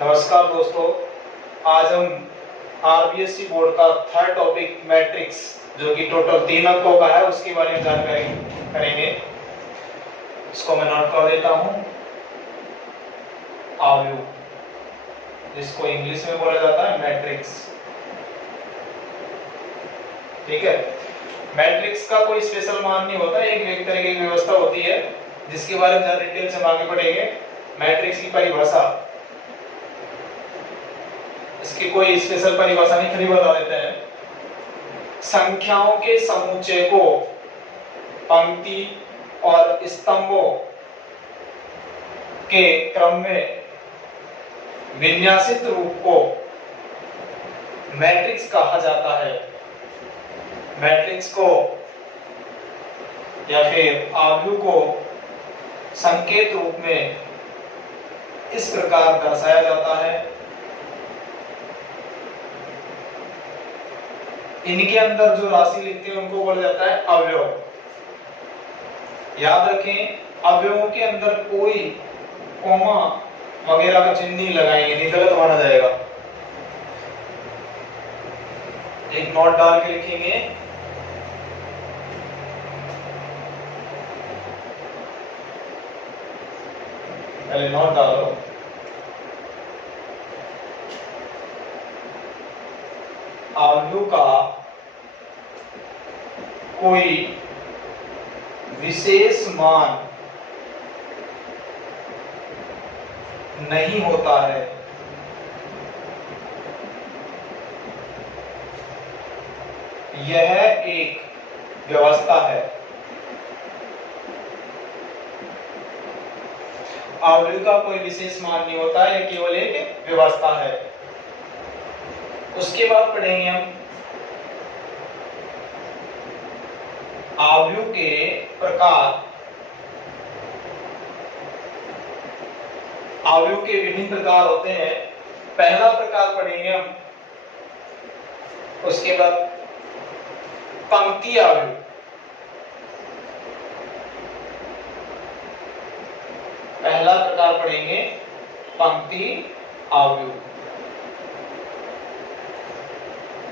नमस्कार दोस्तों, आज हम आरबीएससी बोर्ड का थर्ड टॉपिक मैट्रिक्स जो कि टोटल 3 अंकों का है उसके बारे में जानकारी करेंगे। इसको मैं नोट कर देता हूँ। अवयव, जिसको इंग्लिश में बोला जाता है मैट्रिक्स। ठीक है, मैट्रिक्स का कोई स्पेशल मान नहीं होता, एक तरीके की व्यवस्था होती है जिसके बारे में ज्यादा डिटेल से आगे बढ़ेंगे। मैट्रिक्स की परिभाषा, इसकी कोई स्पेशल परिभाषा नहीं, खाली बता देते हैं। संख्याओं के समुच्चय को पंक्ति और स्तंभों के क्रम में विन्यासित रूप को मैट्रिक्स कहा जाता है। मैट्रिक्स को या फिर अवयव को संकेत रूप में इस प्रकार दर्शाया जाता है। इनके अंदर जो राशि लिखते हैं उनको बोला जाता है अवयव। याद रखें, अवयवों के अंदर कोई कॉमा वगैरह का चिन्ह नहीं लगाएंगे, नहीं गलत माना जाएगा। एक नोट डाल के लिखेंगे, पहले नोट डालो। अवयव का कोई विशेष मान नहीं होता है। यह एक व्यवस्था है। अवयव का कोई विशेष मान नहीं होता है, यह केवल एक व्यवस्था है। उसके बाद पढ़ेंगे हम अवयव के प्रकार। अवयव के विभिन्न प्रकार होते हैं। पहला प्रकार पढ़ेंगे हम, उसके बाद पंक्ति अवयव। पहला प्रकार पढ़ेंगे पंक्ति अवयव।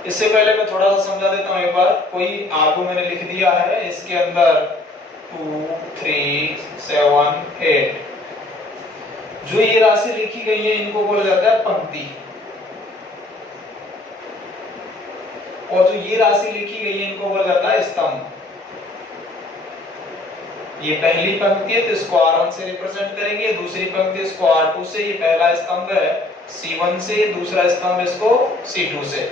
इससे पहले मैं थोड़ा सा समझा देता हूं। एक बार कोई अवयव मैंने लिख दिया है, इसके अंदर 2, 3, 7, 8 जो ये राशि लिखी गई है इनको बोला जाता है पंक्ति। और जो ये राशि लिखी गई है इनको बोला जाता है स्तंभ। ये पहली पंक्ति है तो इसको R1 से रिप्रेजेंट करेंगे, दूसरी पंक्ति इसको R2 से, ये पहला स्तंभ है C1 से, दूसरा स्तंभ इसको C2 से।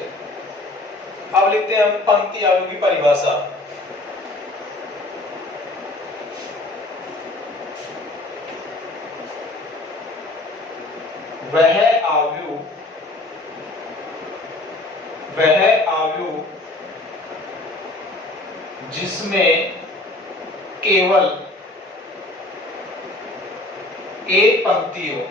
अब लिखते हैं हम पंक्ति अवयव की परिभाषा। वह अवयव जिसमें केवल एक पंक्ति हो।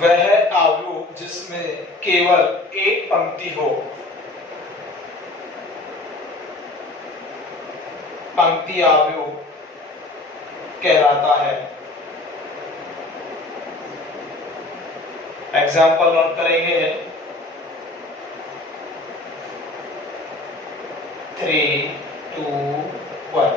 वह अवयव जिसमें केवल एक पंक्ति हो पंक्ति अवयव कहलाता है। एग्जाम्पल नोट करेंगे, 3, 2, 1।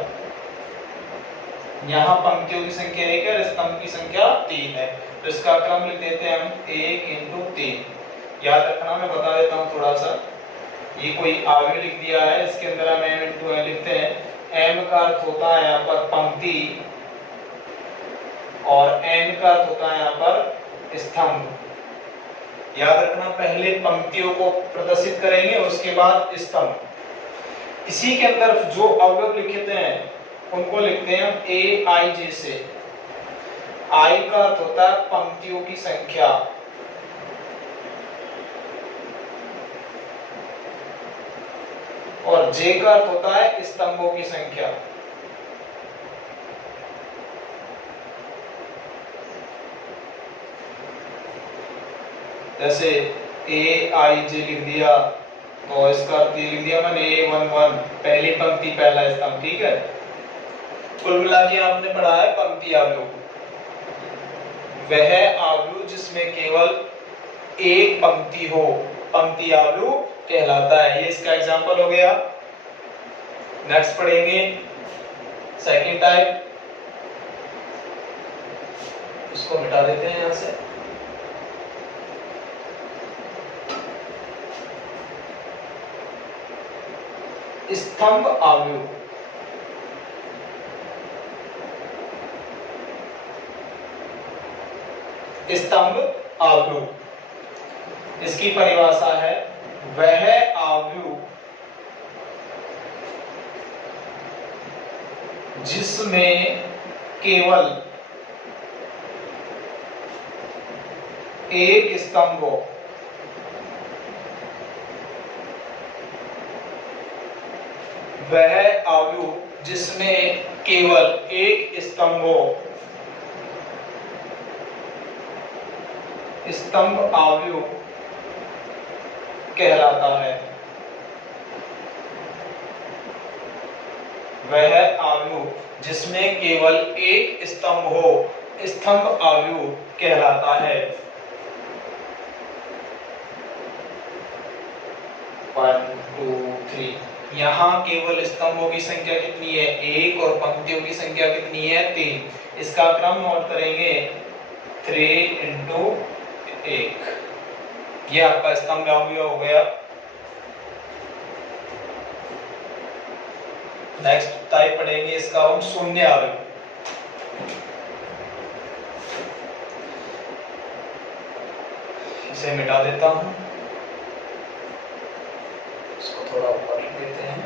यहाँ पंक्तियों की संख्या 1 है और स्तंभ की संख्या 3 है, तो इसका क्रम लिख देते हैं हम 1 × 3। याद रखना, मैं बता देता हूँ थोड़ा सा। ये कोई अवयव लिख दिया है, इसके अंदर हम m × n लिखते हैं। m का अर्थ होता है यहाँ पर पंक्ति और n का अर्थ होता है यहाँ पर स्तंभ। याद रखना, पहले पंक्तियों को प्रदर्शित करेंगे उसके बाद स्तंभ। इसी के अंदर जो अवयव लिखते हैं उनको लिखते हैं हम aij से। I का अर्थ होता है पंक्तियों की संख्या और j का अर्थ होता है स्तंभों की संख्या। जैसे aij लिख दिया तो इसका अर्थ लिख दिया मैंने A11, पहली पंक्ति पहला स्तंभ। ठीक है, कुल मिला के आपने पढ़ा है पंक्ति अवयव, वह अवयव जिसमें केवल एक पंक्ति हो पंक्ति अवयव कहलाता है। ये इसका एग्जांपल हो गया। नेक्स्ट पढ़ेंगे सेकंड टाइप, इसको मिटा देते हैं यहां से। स्तंभ अवयव, स्तंभ अवयव, इसकी परिभाषा है वह अवयव जिसमें केवल एक स्तंभ हो, वह अवयव जिसमें केवल एक स्तंभ हो, स्तंभ अवयव कहलाता है। वह अवयव जिसमें केवल एक स्तंभ हो स्तंभ अवयव कहलाता है। 1 2 3, यहाँ केवल स्तंभों की संख्या कितनी है? 1 और पंक्तियों की संख्या कितनी है? 3। इसका क्रम नोट करेंगे 3 into 1। ये आपका स्तंभ अवयव हो गया। नेक्स्ट टाइप पढ़ेंगे इसका हम शून्य अवयव। इसे मिटा देता हूं, इसको थोड़ा ऊपर लिख देते हैं।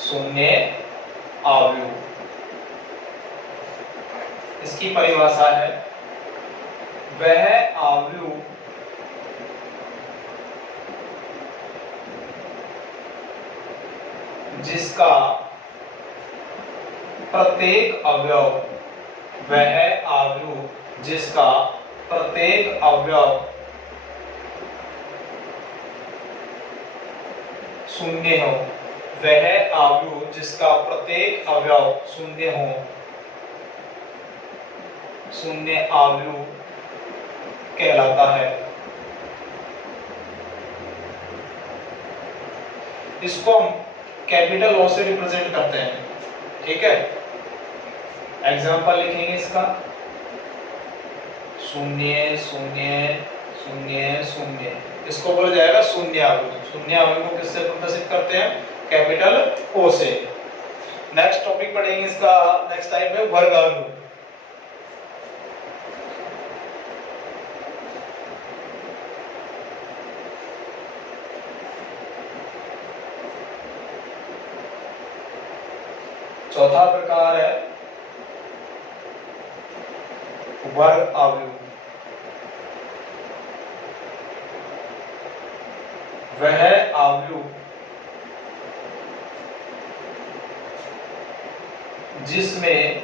शून्य अवयव, इसकी परिभाषा है वह अवयव जिसका प्रत्येक अवयव, वह अवयव जिसका प्रत्येक अवयव शून्य हो, वह अवयव जिसका प्रत्येक अवयव शून्य हो, शून्य अवयव कहलाता है। इसको हम कैपिटल ओ से रिप्रेजेंट करते हैं, ठीक है। एग्जांपल लिखेंगे इसका, शून्य शून्य शून्य शून्य, इसको बोला जाएगा शून्य अवयव। शून्य अवयव को किससे प्रदर्शित करते हैं? कैपिटल ओ से। नेक्स्ट टॉपिक पढ़ेंगे इसका, नेक्स्ट टाइप है वर्ग अवयव। चौथा प्रकार है वर्ग अवयव। वह अवयव जिसमें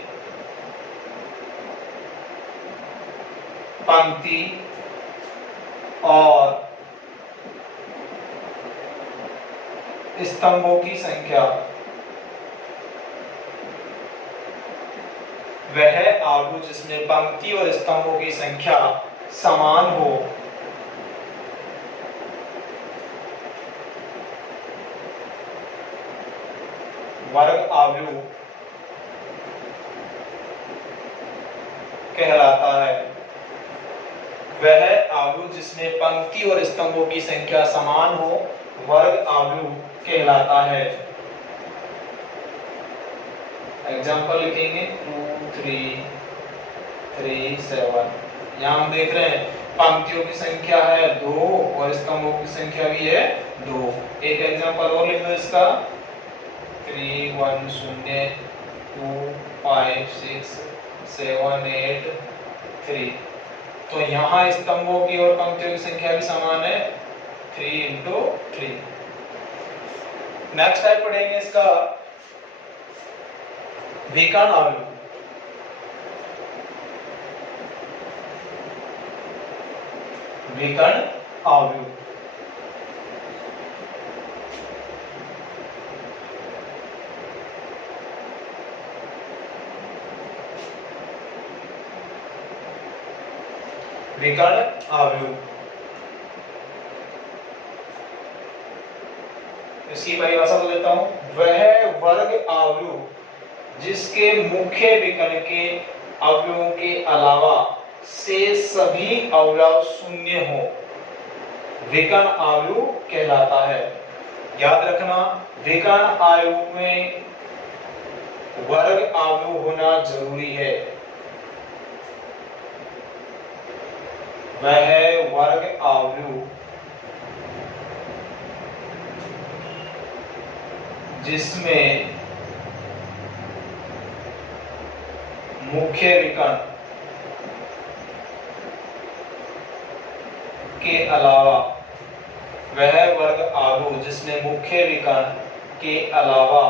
पंक्ति और स्तंभों की संख्या, वह अवयव जिसमें पंक्ति और स्तंभों की संख्या समान हो, वर्ग अवयव कहलाता है। वह अवयव जिसमें पंक्ति और स्तंभों की संख्या समान हो, वर्ग अवयव कहलाता है। एग्जाम्पल लिखेंगे 2 3 3 7। यहाँ हम देख रहे हैं पंक्तियों की संख्या है 2 और स्तंभों की संख्या भी है 2। एक एग्जाम्पल और लिख दो इसका, 3 1 0 2 5 6 7 8 3। तो यहाँ स्तंभों की और पंक्तियों की संख्या भी समान है, 3 into 3। नेक्स्ट टाइप पढ़ेंगे इसका विकर्ण अवयव। विकर्ण अवयव, विकर्ण अवयव। इसकी परिभाषा बोल देता हूं, वह वर्ग अवयव जिसके मुख्य विकर्ण के अवयवों के अलावा से सभी अवयव शून्य हो, विकर्ण अवयव कहलाता है। याद रखना, विकर्ण अवयव में वर्ग अवयव होना जरूरी है। वह वर्ग अवयव जिसमें मुख्य विकर्ण के अलावा, वह वर्ग अवयव जिसमें मुख्य विकर्ण के अलावा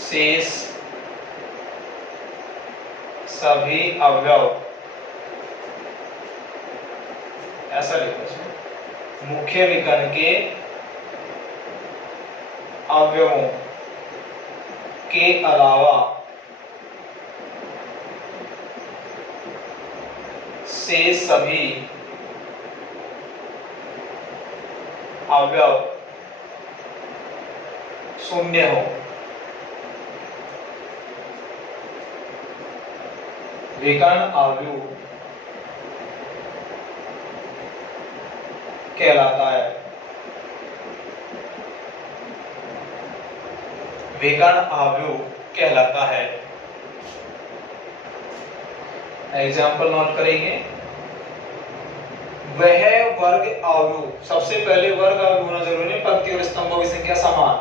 शेष सभी अवयव, ऐसा लिखो इसमें, मुख्य विकर्ण के अवयवों के अलावा से सभी अवयव शून्य हो, विकर्ण अवयव कहलाता है। विकर्ण अवयव कहलाता है। एग्जाम्पल नोट करेंगे। वह वर्ग अवयव, सबसे पहले वर्ग अवयव होना जरूरी नहीं, पंक्ति और स्तंभों की संख्या समान,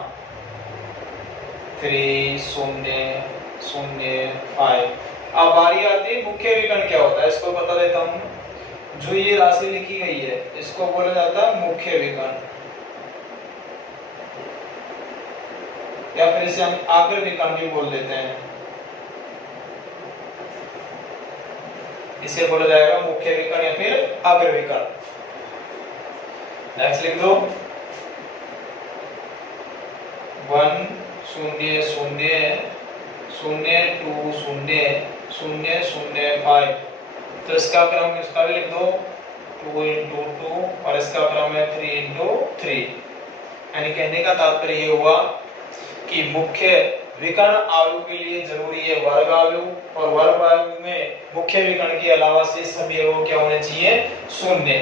3 0 0 5। अब बारी आती है मुख्य विकर्ण क्या होता है, इसको बता देता हूं। जो ये राशि लिखी गई है इसको बोला जाता है मुख्य विकर्ण, या फिर इसे हम अग्र विकर्ण भी बोल देते हैं। इसे बोला जाएगा मुख्य विकर्ण या फिर अग्र विकर्ण। नेक्स्ट लिख दो, 1 0 0 0 2 0 0 0 5। तो इसका क्रम, इसका भी लिख दो 2 into 2 और इसका क्रम है 3 into 3। यानी कहने का तात्पर्य ये हुआ कि मुख्य विकर्ण अवयव के लिए जरूरी है वर्ग अवयव, और वर्ग अवयव में मुख्य विकर्ण के अलावा से सभी अवयव क्या होने चाहिए, शून्य।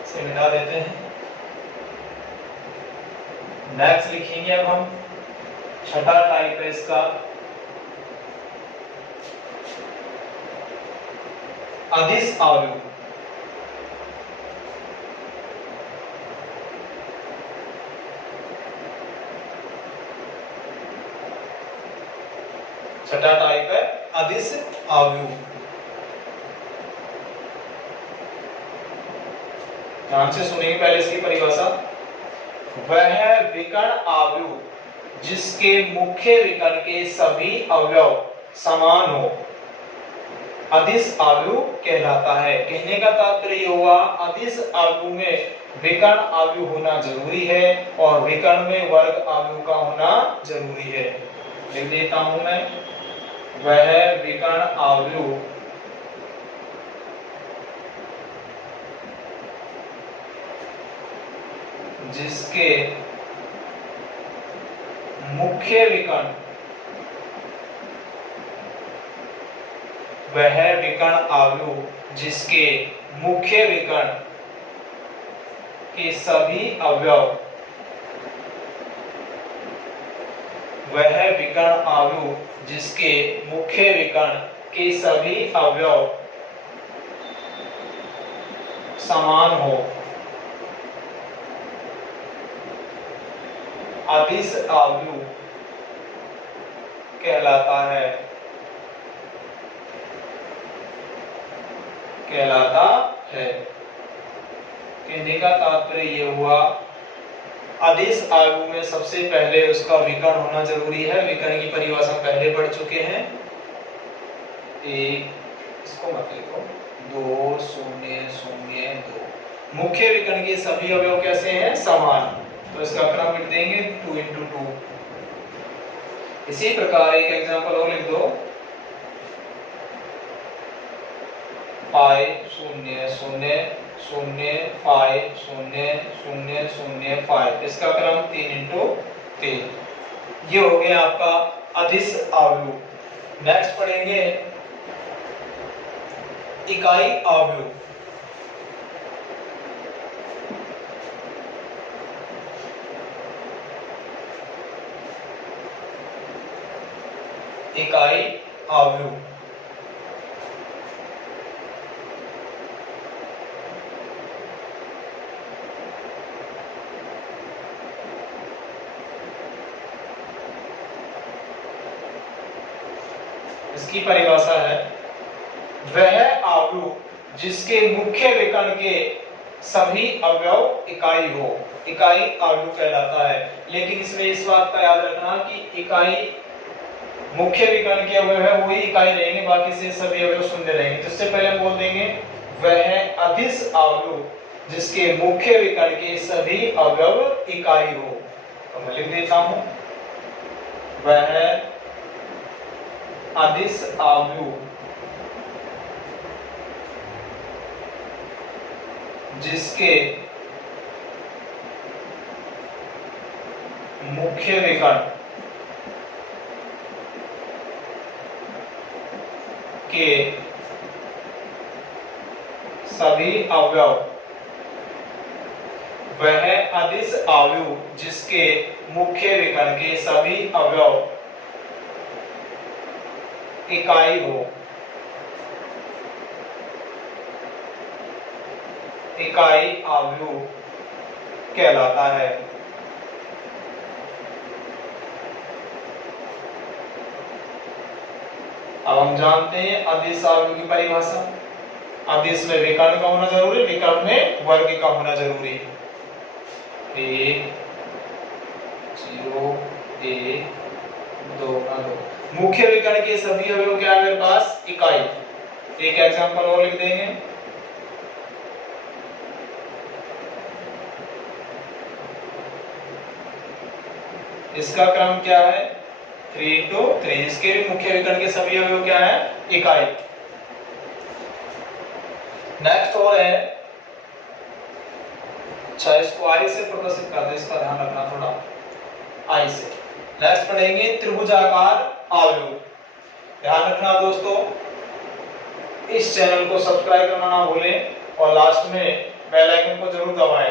इसे मिटा देते हैं। नेक्स्ट लिखेंगे अब हम, छठा टाइप है इसका अदिश अवयव। छठा टाइप है अदिश अवयव। ध्यान से सुनिए पहले इसकी परिभाषा। वह विकर्ण अवयव जिसके मुख्य विकर्ण के सभी अवयव समान हो, अदिश अवयव कहलाता है। कहने का तात्पर्य हुआ, अदिश अवयव में विकर्ण अवयव होना जरूरी है और विकर्ण में वर्ग अवयव का होना जरूरी है। लिख देता हूं मैं, वह विकर्ण अवयव जिसके मुख्य विकर्ण, वह विकर्ण अवयव जिसके मुख्य विकर्ण के सभी अवयव, वह विकर्ण अवयव जिसके मुख्य विकर्ण के सभी अवयव समान हो, अदिश अवयव कहलाता है। कहने का तात्पर्य ये हुआ, अदिश अवयव में सबसे पहले उसका विकर्ण होना जरूरी है। विकर्ण की परिभाषा पहले पढ़ चुके हैं। एक, इसको मत लिखो, 2 0 0 2। मुख्य विकर्ण के सभी अवयव कैसे हैं, समान, तो इसका क्रम लिख देंगे 2 into 2। इसी प्रकार एक एग्जांपल और लिख दो, फाइव 0 0 0 5 0 0 0 5। इसका क्रम 3 इंटू 3। ये हो गया आपका अदिश अवयव। नेक्स्ट पढ़ेंगे इकाई अवयव। इकाई अवयव इसकी परिभाषा है वह अवयव जिसके मुख्य विकर्ण के सभी अवयव इकाई हो, इकाई अवयव कहलाता है। लेकिन इसमें इस बात का याद रखना कि इकाई मुख्य विकर्ण के अवयव है वही इकाई रहेंगे, बाकी से सभी अवयव शून्य रहेंगे। तो इससे पहले हम बोल देंगे वह अदिश अवयव जिसके मुख्य विकर्ण के सभी अवयव इकाई हो। तो मैं लिख देता हूं वह अदिश अवयव जिसके मुख्य विकर्ण के सभी अवयव, वह अदिश अवयव जिसके मुख्य विकर्ण के सभी अवयव इकाई हो, इकाई अवयव कहलाता है। अब हम जानते हैं अदिश अवयव की परिभाषा। अदिश में विकर्ण का होना जरूरी, विकर्ण में वर्ग का होना जरूरी। 1 0 1 2 2। मुख्य विकर्ण के सभी अवयव क्या है मेरे पास? इकाई। एक एग्जांपल और लिख देंगे। इसका क्रम क्या है? 3 इंटू 3। इसके भी मुख्य विकर्ण के सभी अवयव क्या है? इकाई। नेक्स्ट और है, अच्छा इसको आई से प्रदर्शित करते हैं, इसका ध्यान रखना थोड़ा, आई से। नेक्स्ट पढ़ेंगे त्रिभुजाकार अवयव। ध्यान रखना दोस्तों, इस चैनल को सब्सक्राइब करना ना भूलें और लास्ट में बेल आइकन को जरूर दबाएं।